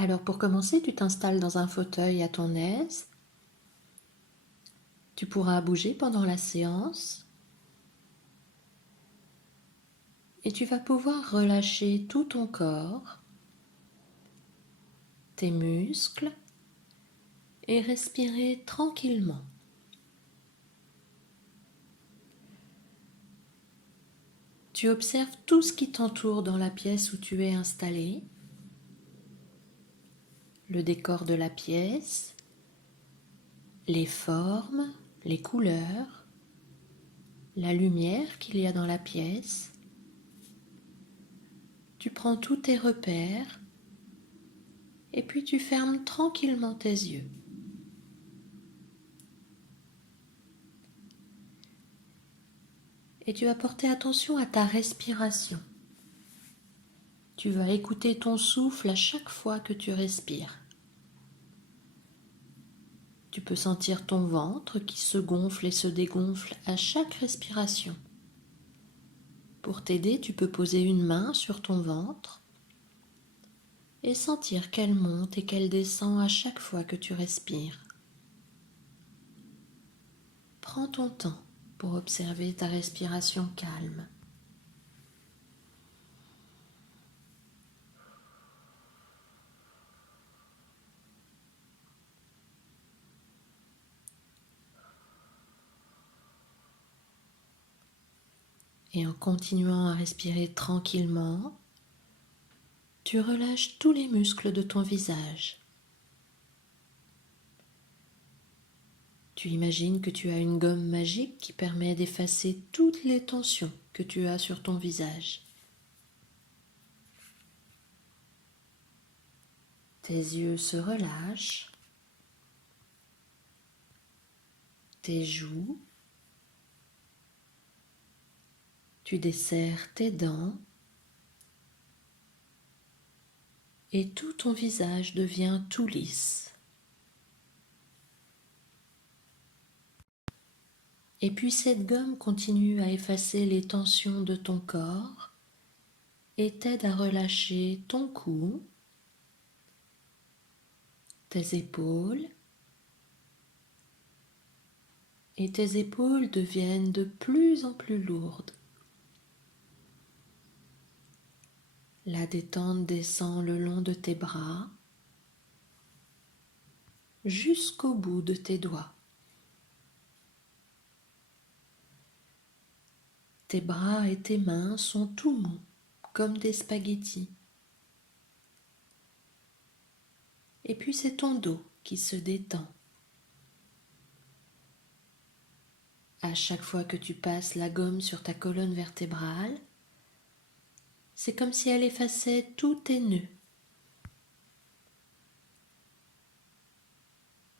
Alors pour commencer, tu t'installes dans un fauteuil à ton aise. Tu pourras bouger pendant la séance et tu vas pouvoir relâcher tout ton corps, tes muscles et respirer tranquillement. Tu observes tout ce qui t'entoure dans la pièce où tu es installé, le décor de la pièce, les formes, les couleurs, la lumière qu'il y a dans la pièce. Tu prends tous tes repères et puis tu fermes tranquillement tes yeux. Et tu vas porter attention à ta respiration. Tu vas écouter ton souffle à chaque fois que tu respires. Tu peux sentir ton ventre qui se gonfle et se dégonfle à chaque respiration. Pour t'aider, tu peux poser une main sur ton ventre et sentir qu'elle monte et qu'elle descend à chaque fois que tu respires. Prends ton temps pour observer ta respiration calme. Et en continuant à respirer tranquillement, tu relâches tous les muscles de ton visage. Tu imagines que tu as une gomme magique qui permet d'effacer toutes les tensions que tu as sur ton visage. Tes yeux se relâchent, tes joues, tu desserres tes dents et tout ton visage devient tout lisse. Et puis cette gomme continue à effacer les tensions de ton corps et t'aide à relâcher ton cou, tes épaules, et tes épaules deviennent de plus en plus lourdes. La détente descend le long de tes bras jusqu'au bout de tes doigts. Tes bras et tes mains sont tout mous, comme des spaghettis. Et puis c'est ton dos qui se détend. À chaque fois que tu passes la gomme sur ta colonne vertébrale, c'est comme si elle effaçait tous tes nœuds.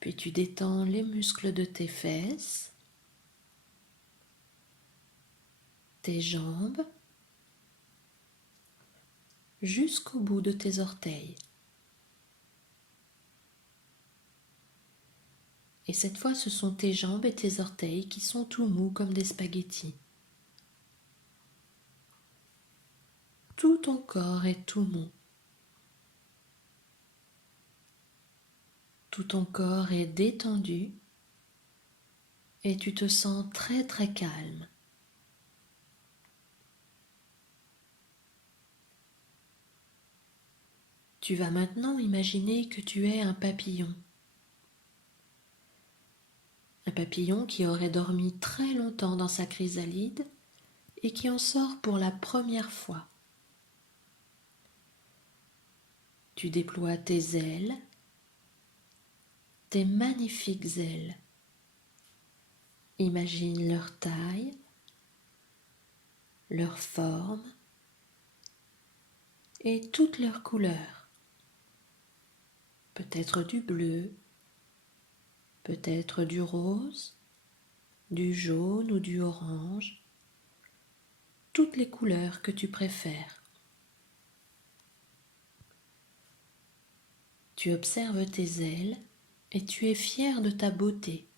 Puis tu détends les muscles de tes fesses, tes jambes, jusqu'au bout de tes orteils. Et cette fois, ce sont tes jambes et tes orteils qui sont tout mous comme des spaghettis. Tout ton corps est tout mou. Tout ton corps est détendu et tu te sens très très calme. Tu vas maintenant imaginer que tu es un papillon. Un papillon qui aurait dormi très longtemps dans sa chrysalide et qui en sort pour la première fois. Tu déploies tes ailes, tes magnifiques ailes. Imagine leur taille, leur forme et toutes leurs couleurs. Peut-être du bleu, peut-être du rose, du jaune ou du orange, toutes les couleurs que tu préfères. Tu observes tes ailes et tu es fier de ta beauté.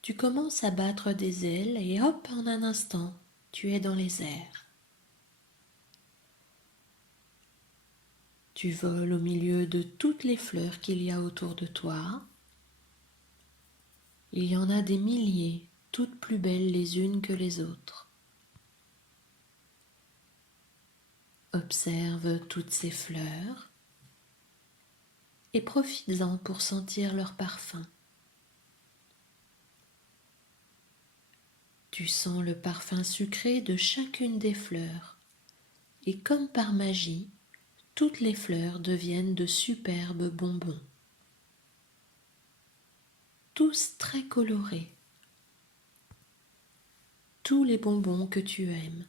Tu commences à battre des ailes et hop, en un instant, tu es dans les airs. Tu voles au milieu de toutes les fleurs qu'il y a autour de toi. Il y en a des milliers, toutes plus belles les unes que les autres. Observe toutes ces fleurs et profites-en pour sentir leur parfum. Tu sens le parfum sucré de chacune des fleurs et comme par magie, toutes les fleurs deviennent de superbes bonbons. Tous très colorés. Tous les bonbons que tu aimes.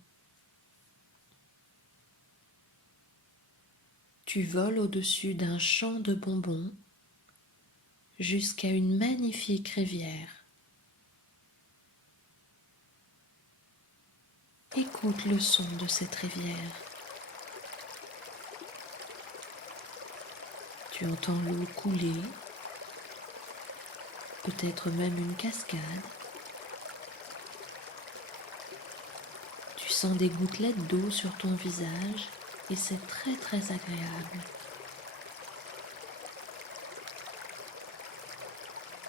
Tu voles au-dessus d'un champ de bonbons jusqu'à une magnifique rivière. Écoute le son de cette rivière. Tu entends l'eau couler, peut-être même une cascade. Tu sens des gouttelettes d'eau sur ton visage et c'est très très agréable.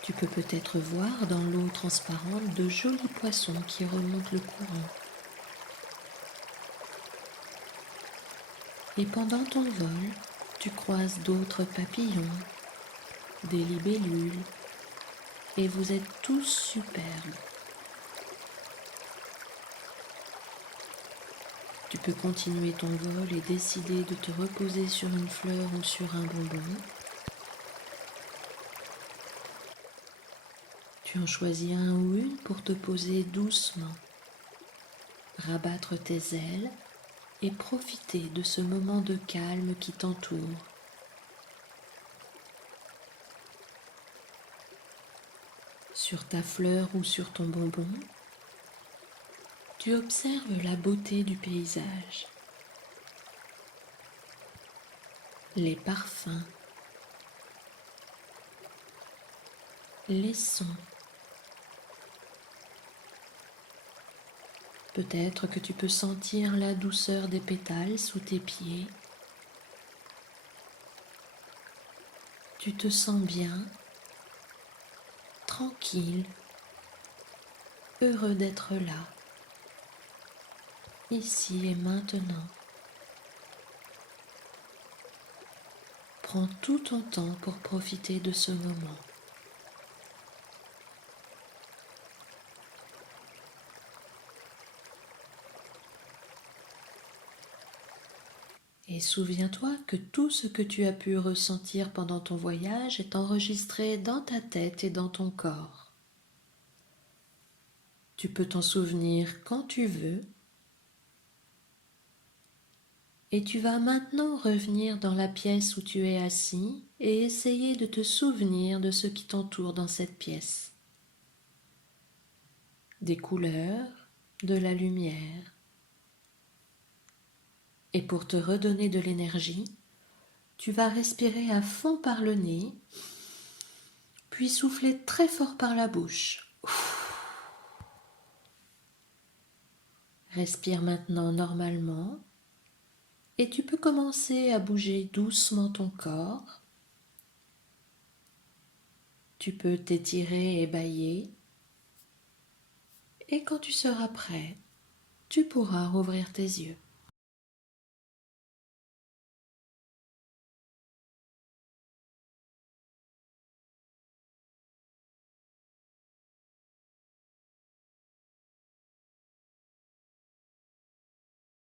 Tu peux peut-être voir dans l'eau transparente de jolis poissons qui remontent le courant. Et pendant ton vol, tu croises d'autres papillons, des libellules, et vous êtes tous superbes. Tu peux continuer ton vol et décider de te reposer sur une fleur ou sur un bonbon. Tu en choisis un ou une pour te poser doucement, rabattre tes ailes et profiter de ce moment de calme qui t'entoure. Sur ta fleur ou sur ton bonbon, tu observes la beauté du paysage, les parfums, les sons. Peut-être que tu peux sentir la douceur des pétales sous tes pieds. Tu te sens bien, tranquille, heureux d'être là, ici et maintenant. Prends tout ton temps pour profiter de ce moment. Et souviens-toi que tout ce que tu as pu ressentir pendant ton voyage est enregistré dans ta tête et dans ton corps. Tu peux t'en souvenir quand tu veux. Et tu vas maintenant revenir dans la pièce où tu es assis et essayer de te souvenir de ce qui t'entoure dans cette pièce. Des couleurs, de la lumière. Et pour te redonner de l'énergie, tu vas respirer à fond par le nez, puis souffler très fort par la bouche. Respire maintenant normalement et tu peux commencer à bouger doucement ton corps. Tu peux t'étirer et bâiller. Et quand tu seras prêt, tu pourras rouvrir tes yeux.